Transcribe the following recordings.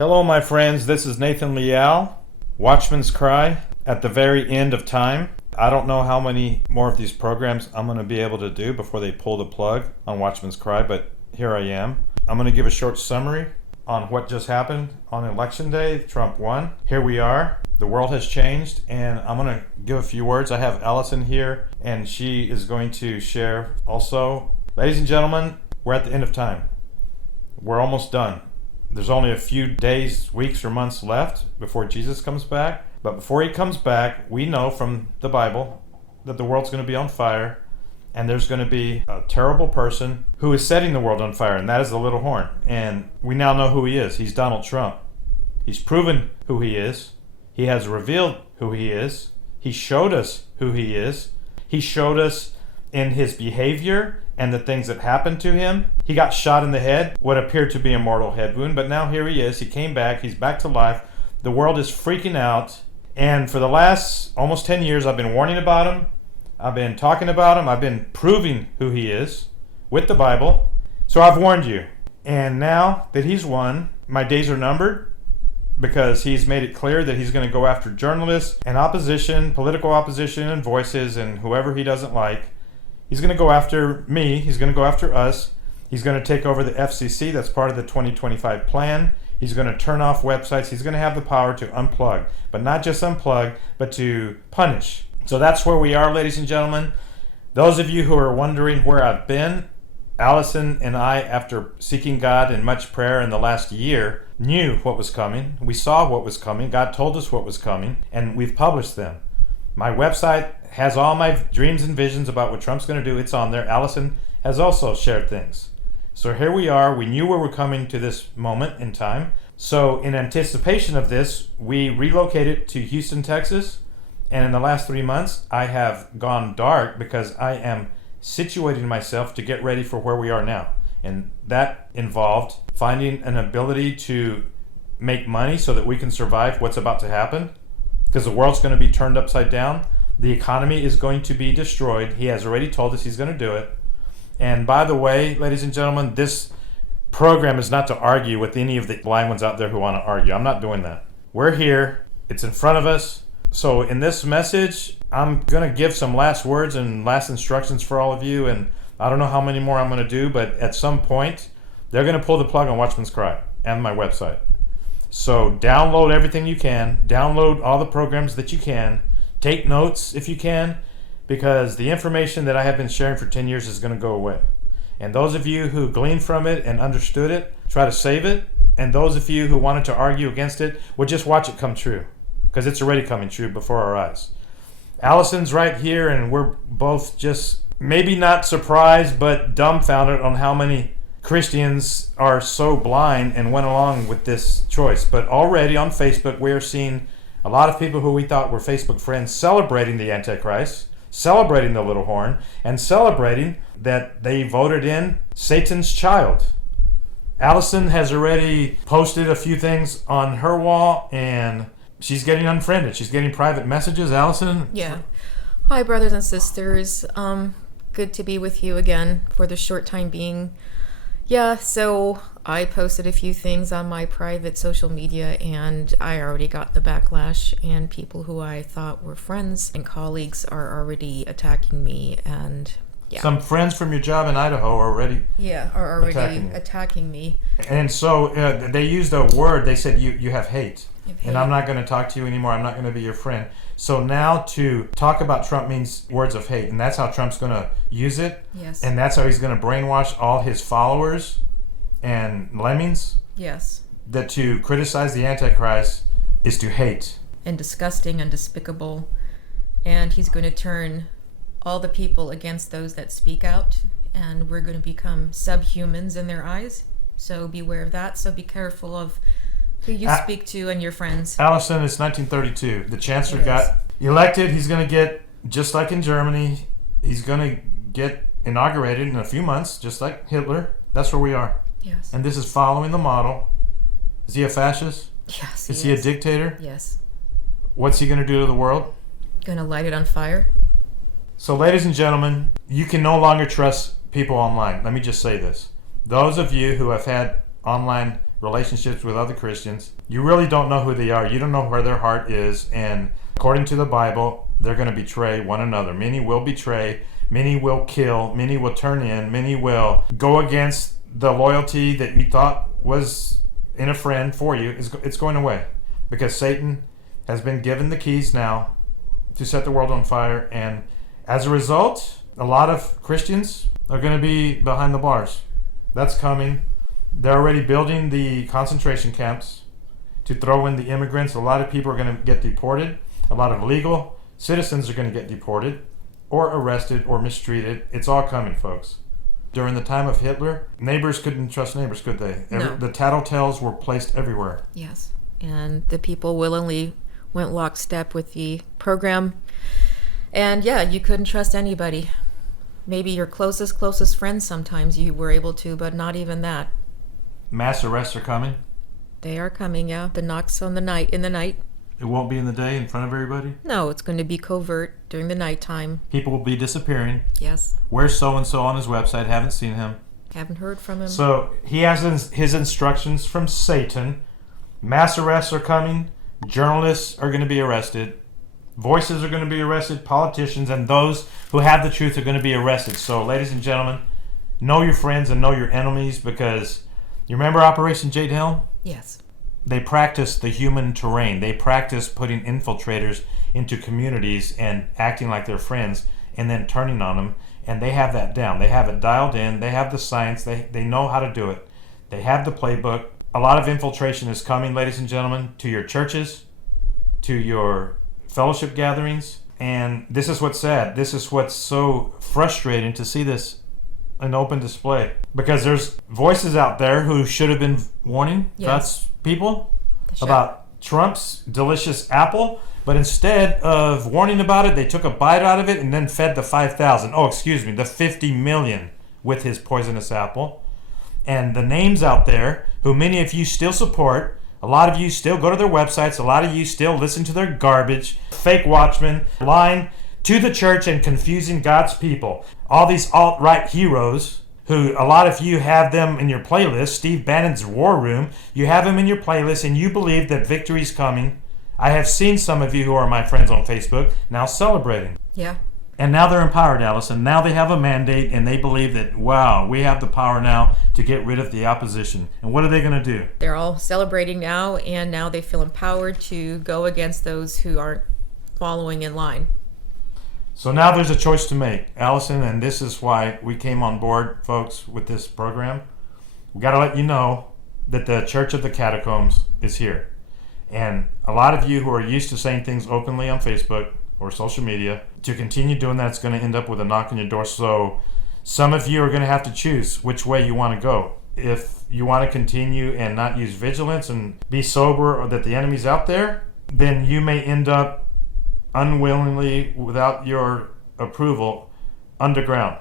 Hello, my friends. This is Nathan Leal, Watchman's Cry, at the very end of time. I don't know how many more of these programs I'm going to be able to do before they pull the plug on Watchman's Cry, but here I am. I'm going to give a short summary on what just happened on Election Day. Trump won. Here we are. The world has changed, and I'm going to give a few words. I have Allison here, and she is going to share also. Ladies and gentlemen, we're at the end of time. We're almost done. There's only a few days, weeks, or months left before Jesus comes back. But before he comes back, we know from the Bible that the world's going to be on fire, and there's going to be a terrible person who is setting the world on fire, and that is the little horn. And we now know who he is. He's Donald Trump. He's proven who he is. He has revealed who he is. He showed us who he is. He showed us in his behavior and the things that happened to him. He got shot in the head, what appeared to be a mortal head wound, but now here he is. He came back. He's back to life. The world is freaking out. And for the last almost 10 years, I've been warning about him. I've been talking about him. I've been proving who he is with the Bible. So I've warned you. And now that he's won, my days are numbered, because he's made it clear that he's going to go after journalists and opposition, political opposition and voices and whoever he doesn't like. He's going to go after me. He's going to go after us. He's going to take over the FCC. That's part of the 2025 plan. He's going to turn off websites. He's going to have the power to unplug, but not just unplug, but to punish. So that's where we are, ladies and gentlemen. Those of you who are wondering where I've been, Allison and I, after seeking God in much prayer in the last year, knew what was coming. We saw what was coming. God told us what was coming, and we've published them. My website has all my dreams and visions about what Trump's going to do. It's on there. Allison has also shared things. So here we are. We knew we were coming to this moment in time. So in anticipation of this, we relocated to Houston, Texas. And in the last 3 months, I have gone dark because I am situating myself to get ready for where we are now. And that involved finding an ability to make money so that we can survive what's about to happen. Because the world's going to be turned upside down. The economy is going to be destroyed. He has already told us he's going to do it. And by the way, ladies and gentlemen, this program is not to argue with any of the blind ones out there who want to argue. I'm not doing that. We're here. It's in front of us. So in this message, I'm going to give some last words and last instructions for all of you. And I don't know how many more I'm going to do, but at some point, they're going to pull the plug on Watchman's Cry and my website. So download everything you can. Download all the programs that you can. Take notes if you can, because the information that I have been sharing for 10 years is going to go away. And those of you who gleaned from it and understood it, try to save it. And those of you who wanted to argue against it, well, just watch it come true, because it's already coming true before our eyes. Allison's right here, and we're both just maybe not surprised, but dumbfounded on how many Christians are so blind and went along with this choice. But already on Facebook, we're seeing a lot of people who we thought were Facebook friends celebrating the Antichrist, celebrating the little horn, and celebrating that they voted in Satan's child. Allison has already posted a few things on her wall, and she's getting unfriended. She's getting private messages. Allison? Yeah. Hi, brothers and sisters. Good to be with you again for the short time being. Yeah, so I posted a few things on my private social media, and I already got the backlash, and people who I thought were friends and colleagues are already attacking me, and yeah. Some friends from your job in Idaho are already attacking me. And so they used a word. They said you have hate. And I'm not going to talk to you anymore. I'm not going to be your friend. So now to talk about Trump means words of hate. And that's how Trump's going to use it. Yes. And that's how he's going to brainwash all his followers and lemmings. Yes. That to criticize the Antichrist is to hate. And disgusting and despicable. And he's going to turn all the people against those that speak out. And we're going to become subhumans in their eyes. So beware of that. So be careful of who you speak to and your friends. Allison, it's 1932. The chancellor got elected. He's going to get, just like in Germany, he's going to get inaugurated in a few months, just like Hitler. That's where we are. Yes. And this is following the model. Is he a fascist? Yes. Is he a dictator? Yes. What's he going to do to the world? Going to light it on fire. So, ladies and gentlemen, you can no longer trust people online. Let me just say this. Those of you who have had online relationships with other Christians. You really don't know who they are. You don't know where their heart is. And according to the Bible, they're going to betray one another. Many will betray. Many will kill. Many will turn in. Many will go against the loyalty that you thought was in a friend for you. It's going away because Satan has been given the keys now to set the world on fire. And as a result, a lot of Christians are going to be behind the bars. That's coming. They're already building the concentration camps to throw in the immigrants. A lot of people are going to get deported. A lot of legal citizens are going to get deported or arrested or mistreated. It's all coming, folks. During the time of Hitler, neighbors couldn't trust neighbors, could they? No. The tattletales were placed everywhere. Yes. And the people willingly went lockstep with the program. And yeah, you couldn't trust anybody. Maybe your closest friends sometimes you were able to, but not even that. Mass arrests are coming. They are coming, yeah. The knocks in the night. It won't be in the day in front of everybody. No, it's going to be covert during the nighttime. People will be disappearing. Yes. Where's so-and-so on his website? Haven't seen him. Haven't heard from him. So he has his instructions from Satan. Mass arrests are coming. Journalists are going to be arrested. Voices are going to be arrested. Politicians and those who have the truth are going to be arrested. So, ladies and gentlemen, know your friends and know your enemies, because you remember Operation Jade Helm? Yes. They practiced the human terrain. They practiced putting infiltrators into communities and acting like they're friends and then turning on them. And they have that down. They have it dialed in. They have the science. They know how to do it. They have the playbook. A lot of infiltration is coming, ladies and gentlemen, to your churches, to your fellowship gatherings. And this is what's sad. This is what's so frustrating to see this in open display. Because there's voices out there who should have been warning God's people about Trump's delicious apple. But instead of warning about it, they took a bite out of it and then fed the 5,000. Oh, excuse me, the 50 million with his poisonous apple. And the names out there, who many of you still support, a lot of you still go to their websites, a lot of you still listen to their garbage, fake watchmen, lying to the church and confusing God's people. All these alt-right heroes, who a lot of you have them in your playlist, Steve Bannon's War Room, you have them in your playlist and you believe that victory's coming. I have seen some of you who are my friends on Facebook now celebrating. Yeah. And now they're empowered, Allison. Now they have a mandate and they believe that, wow, we have the power now to get rid of the opposition. And what are they going to do? They're all celebrating now, and now they feel empowered to go against those who aren't following in line. So now there's a choice to make, Allison, and this is why we came on board, folks, with this program. We got to let you know that the Church of the Catacombs is here. And a lot of you who are used to saying things openly on Facebook or social media, to continue doing that, it's going to end up with a knock on your door. So some of you are going to have to choose which way you want to go. If you want to continue and not use vigilance and be sober, or that the enemy's out there, then you may end up unwillingly, without your approval, underground.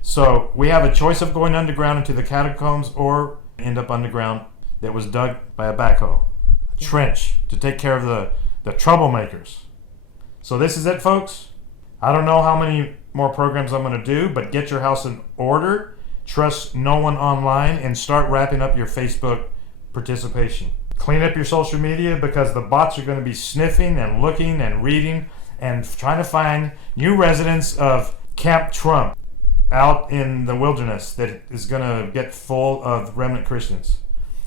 So we have a choice of going underground into the catacombs or end up underground that was dug by a backhoe, a trench to take care of the troublemakers. So this is it, folks. I don't know how many more programs I'm going to do, but get your house in order, trust no one online, and start wrapping up your Facebook participation. Clean up your social media, because the bots are going to be sniffing and looking and reading and trying to find new residents of Camp Trump out in the wilderness that is going to get full of remnant Christians.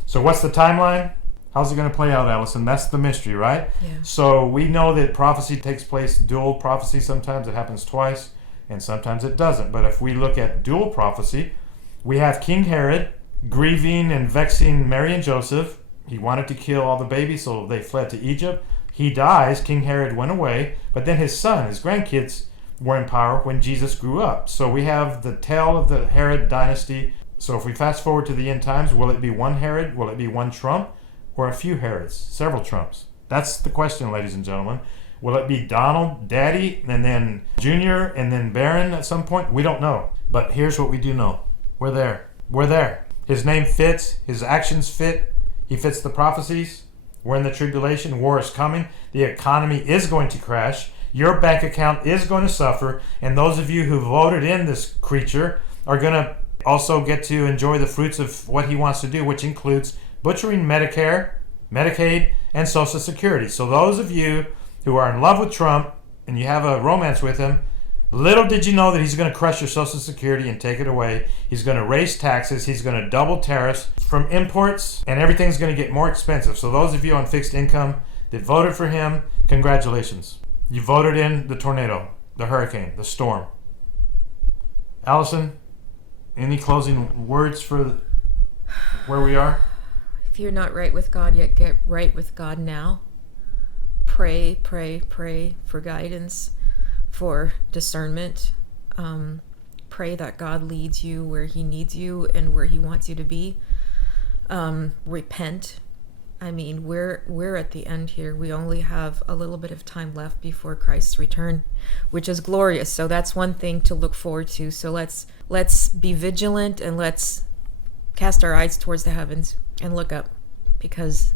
So what's the timeline? How's it going to play out, Allison? That's the mystery, right? Yeah. So we know that prophecy takes place, dual prophecy. Sometimes it happens twice, and sometimes it doesn't. But if we look at dual prophecy, we have King Herod grieving and vexing Mary and Joseph. He wanted to kill all the babies, so they fled to Egypt. He dies. King Herod went away. But then his son, his grandkids, were in power when Jesus grew up. So we have the tale of the Herod dynasty. So if we fast forward to the end times, will it be one Herod? Will it be one Trump? Or a few Herods, several Trumps? That's the question, ladies and gentlemen. Will it be Donald, Daddy, and then Junior, and then Barron at some point? We don't know. But here's what we do know. We're there. We're there. His name fits. His actions fit. He fits the prophecies. We're in the tribulation. War is coming. The economy is going to crash. Your bank account is going to suffer. And those of you who voted in this creature are going to also get to enjoy the fruits of what he wants to do, which includes butchering Medicare, Medicaid, and Social Security. So those of you who are in love with Trump and you have a romance with him, little did you know that he's going to crush your Social Security and take it away. He's going to raise taxes. He's going to double tariffs from imports, and everything's going to get more expensive. So those of you on fixed income that voted for him, congratulations. You voted in the tornado, the hurricane, the storm. Allison, any closing words for where we are? If you're not right with God yet, get right with God now. Pray for guidance, for discernment. Pray that God leads you where he needs you and where he wants you to be. Repent. I mean, we're at the end here. We only have a little bit of time left before Christ's return, which is glorious. So that's one thing to look forward to. So let's be vigilant, and let's cast our eyes towards the heavens and look up, because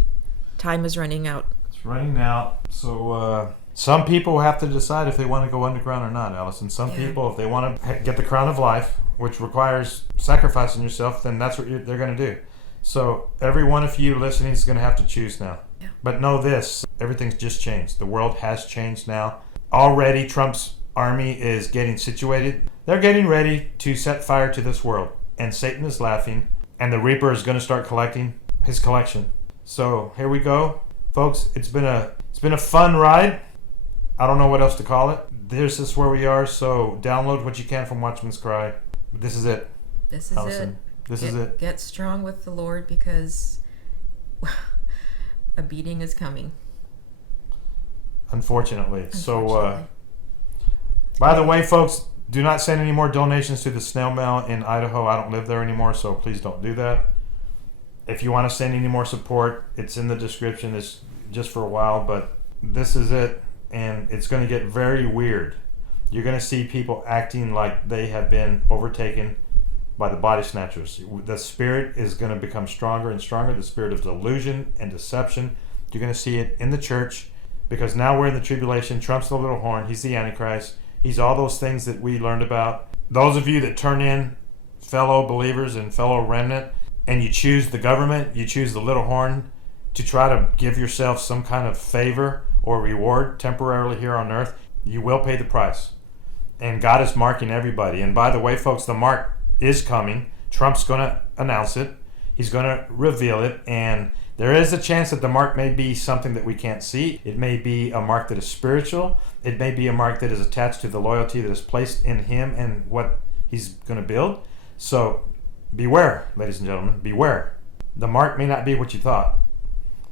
time is running out. It's running out. So some people have to decide if they want to go underground or not, Allison. Some people, if they want to get the crown of life, which requires sacrificing yourself, then that's what they're going to do. So every one of you listening is going to have to choose now. Yeah. But know this, everything's just changed. The world has changed now. Already Trump's army is getting situated. They're getting ready to set fire to this world. And Satan is laughing. And the Reaper is going to start collecting his collection. So here we go. Folks, it's been a fun ride. I don't know what else to call it. This is where we are. So download what you can from Watchman's Cry. This is it. This is Allison. it. This is it. Get strong with the Lord, because a beating is coming. Unfortunately. So, by the way, folks, do not send any more donations to the snail mail in Idaho. I don't live there anymore, so please don't do that. If you want to send any more support, it's in the description. It's just for a while, but this is it, and it's going to get very weird. You're going to see people acting like they have been overtaken by the body snatchers. The spirit is going to become stronger and stronger, the spirit of delusion and deception. You're going to see it in the church, because now we're in the tribulation. Trump's the little horn. He's the Antichrist. He's all those things that we learned about. Those of you that turn in, fellow believers and fellow remnant, and you choose the government, you choose the little horn to try to give yourself some kind of favor or reward temporarily here on earth, you will pay the price. And God is marking everybody. And by the way, folks, the mark is coming. Trump's going to announce it. He's going to reveal it. And there is a chance that the mark may be something that we can't see. It may be a mark that is spiritual. It may be a mark that is attached to the loyalty that is placed in him and what he's going to build. So beware, ladies and gentlemen, beware. The mark may not be what you thought.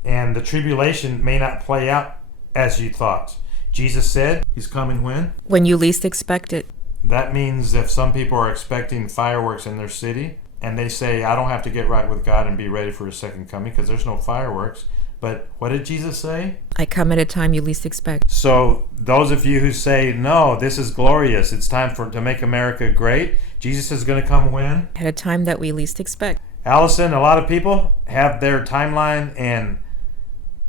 And the tribulation may not play out as you thought. Jesus said he's coming when? When you least expect it. That means if some people are expecting fireworks in their city and they say, I don't have to get right with God and be ready for his second coming because there's no fireworks. But what did Jesus say? I come at a time you least expect. So those of you who say, no, this is glorious, it's time to make America great, Jesus is going to come when? At a time that we least expect. Allison, a lot of people have their timeline and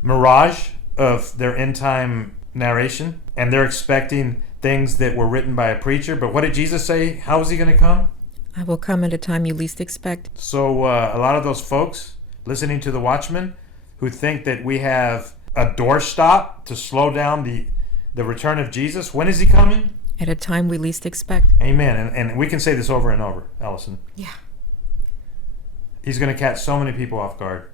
mirage of their end time narration, and they're expecting things that were written by a preacher. But what did Jesus say? How is he going to come? I will come at a time you least expect. So a lot of those folks listening to the Watchman who think that we have a doorstop to slow down the return of Jesus, when is he coming? At a time we least expect. Amen. And we can say this over and over, Allison. Yeah. He's going to catch so many people off guard.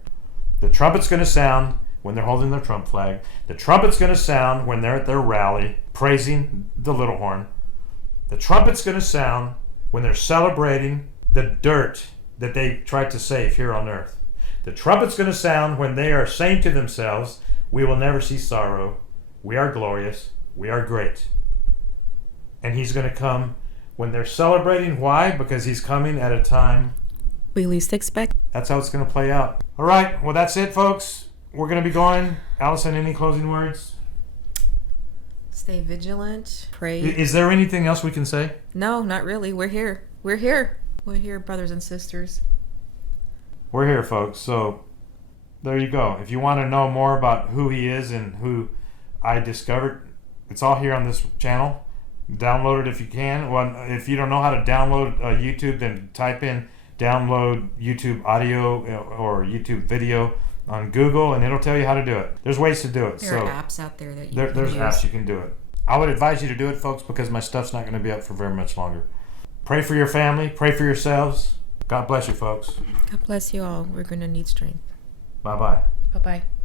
The trumpet's going to sound when they're holding their Trump flag. The trumpet's going to sound when they're at their rally praising the little horn. The trumpet's going to sound when they're celebrating the dirt that they tried to save here on earth. The trumpet's going to sound when they are saying to themselves, we will never see sorrow. We are glorious. We are great. And he's going to come when they're celebrating. Why? Because he's coming at a time we least expect. That's how it's going to play out. All right. Well, that's it, folks. We're going to be going. Allison, any closing words? Stay vigilant. Pray. Is there anything else we can say? No, not really. We're here. We're here. We're here, brothers and sisters. We're here, folks. So there you go. If you want to know more about who he is and who I discovered, it's all here on this channel. Download it if you can. Well, if you don't know how to download YouTube, then type in download YouTube audio or YouTube video on Google, and it'll tell you how to do it. There's ways to do it. There are apps out there that you can there's use. apps you can do it. I would advise you to do it, folks, because my stuff's not going to be up for very much longer. Pray for your family. Pray for yourselves. God bless you, folks. God bless you all. We're going to need strength. Bye-bye. Bye-bye.